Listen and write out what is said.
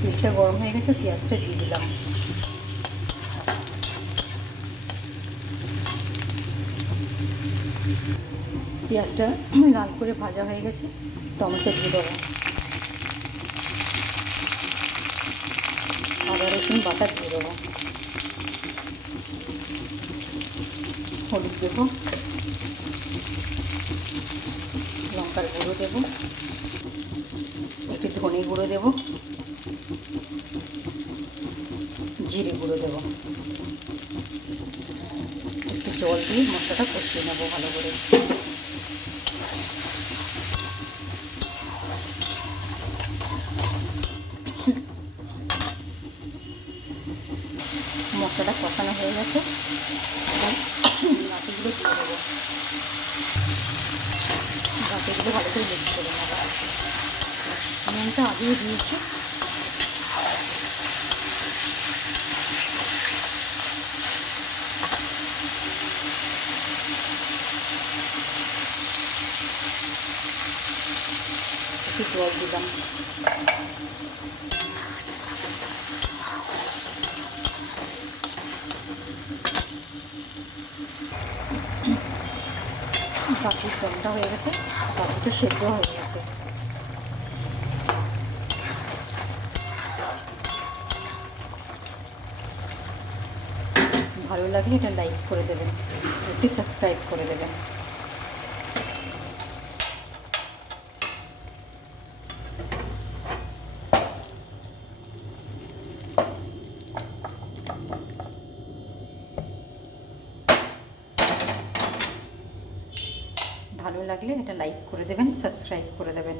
তেলটা গরম হয়ে গেছে, পেঁয়াজটা দিয়ে দিলাম। পেঁয়াজটা লাল করে ভাজা হয়ে গেছে, টমেটো দিয়ে দেবো। আদা রসুন বাটা দিয়ে দেবো। হলুদ দেবো, লঙ্কার গুঁড়ো দেবো, একটু ধনে গুঁড়ো দেবো, জিরে গুঁড়ো দেবো। একটু জল দিয়ে মশলাটা কষিয়ে নেবো ভালো করে। মশলাটা কষানো হয়ে গেছে, বাকিগুলো দিয়ে দেবো। বাকিগুলো ভালো করে মিক্স করে নেবো। নুনটা আগিয়ে দিয়েছি। একটু জল দিলাম। বাকির জলটা হয়ে গেছে, বাকিটা সেদ্ধ হয়ে গেছে। ভালো লাগলে এটা লাইক করে দেবেন, একটু সাবস্ক্রাইব করে দেবেন। ভালো লাগলে এটা লাইক করে দেবেন, সাবস্ক্রাইব করে দেবেন।